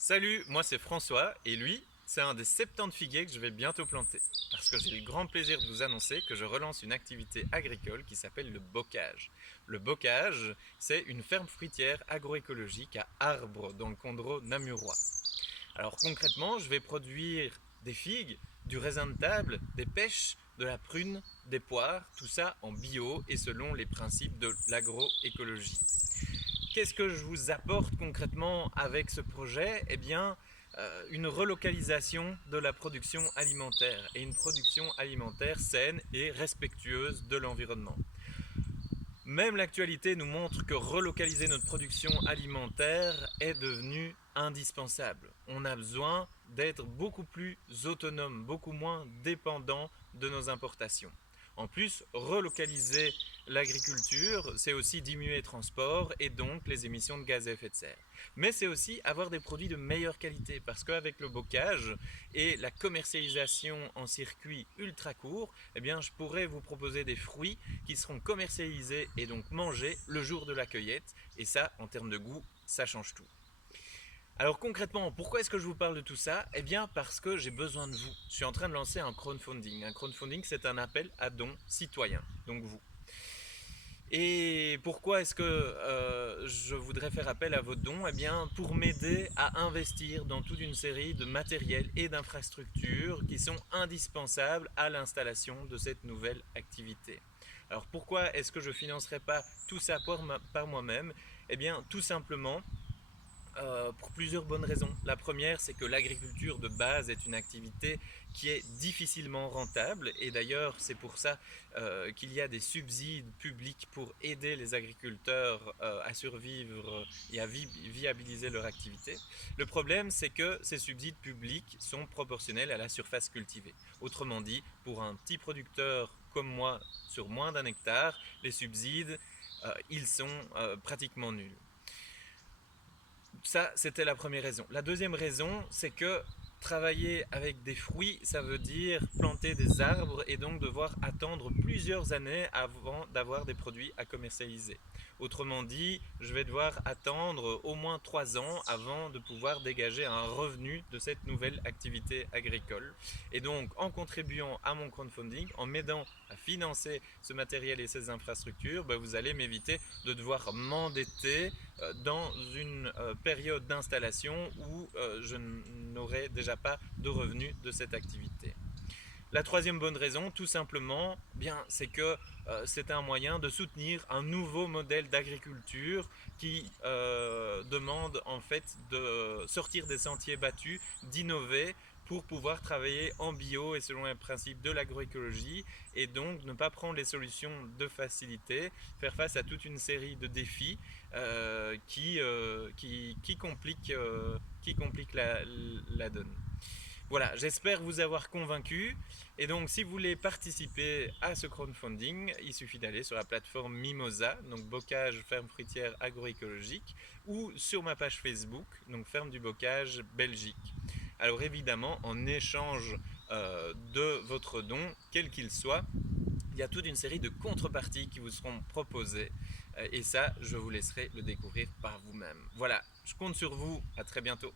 Salut, moi c'est François et lui, c'est un des 70 figuiers que je vais bientôt planter. Parce que j'ai le grand plaisir de vous annoncer que je relance une activité agricole qui s'appelle le bocage. Le bocage, c'est une ferme fruitière agroécologique à Arbres dans le Condro namurois. Alors concrètement, je vais produire des figues, du raisin de table, des pêches, de la prune, des poires, tout ça en bio et selon les principes de l'agroécologie. Qu'est-ce que je vous apporte concrètement avec ce projet? Eh bien, une relocalisation de la production alimentaire et une production alimentaire saine et respectueuse de l'environnement. Même l'actualité nous montre que relocaliser notre production alimentaire est devenu indispensable. On a besoin d'être beaucoup plus autonome, beaucoup moins dépendant de nos importations. En plus, relocaliser l'agriculture, c'est aussi diminuer les transports et donc les émissions de gaz à effet de serre. Mais c'est aussi avoir des produits de meilleure qualité parce qu'avec le bocage et la commercialisation en circuit ultra court, eh bien, je pourrais vous proposer des fruits qui seront commercialisés et donc mangés le jour de la cueillette. Et ça, en termes de goût, ça change tout. Alors concrètement, pourquoi est-ce que je vous parle de tout ça? Eh bien parce que j'ai besoin de vous. Je suis en train de lancer un crowdfunding. Un crowdfunding, c'est un appel à dons citoyens, donc vous. Et pourquoi est-ce que je voudrais faire appel à vos dons? Eh bien, pour m'aider à investir dans toute une série de matériels et d'infrastructures qui sont indispensables à l'installation de cette nouvelle activité. Alors pourquoi est-ce que je ne financerai pas tout ça par moi-même? Eh bien, tout simplement pour plusieurs bonnes raisons. La première, c'est que l'agriculture de base est une activité qui est difficilement rentable et d'ailleurs c'est pour ça qu'il y a des subsides publics pour aider les agriculteurs à survivre et à viabiliser leur activité. Le problème, c'est que ces subsides publics sont proportionnels à la surface cultivée. Autrement dit, pour un petit producteur comme moi sur moins d'un hectare, les subsides, ils sont pratiquement nuls. Ça, c'était la première raison. La deuxième raison, c'est que travailler avec des fruits, ça veut dire planter des arbres et donc devoir attendre plusieurs années avant d'avoir des produits à commercialiser. Autrement dit, je vais devoir attendre au moins 3 ans avant de pouvoir dégager un revenu de cette nouvelle activité agricole. Et donc, en contribuant à mon crowdfunding, en m'aidant à financer ce matériel et ces infrastructures, ben, vous allez m'éviter de devoir m'endetter dans une période d'installation où je n'aurai déjà pas de revenus de cette activité. La troisième bonne raison, tout simplement, bien, c'est que c'est un moyen de soutenir un nouveau modèle d'agriculture qui demande en fait de sortir des sentiers battus, d'innover pour pouvoir travailler en bio et selon les principes de l'agroécologie et donc ne pas prendre les solutions de facilité, faire face à toute une série de défis qui compliquent la donne. Voilà, j'espère vous avoir convaincu. Et donc, si vous voulez participer à ce crowdfunding, il suffit d'aller sur la plateforme Mimosa, donc Bocage Ferme Fruitière Agroécologique, ou sur ma page Facebook, donc Ferme du Bocage Belgique. Alors évidemment, en échange de votre don, quel qu'il soit, il y a toute une série de contreparties qui vous seront proposées. Et ça, je vous laisserai le découvrir par vous-même. Voilà, je compte sur vous. À très bientôt.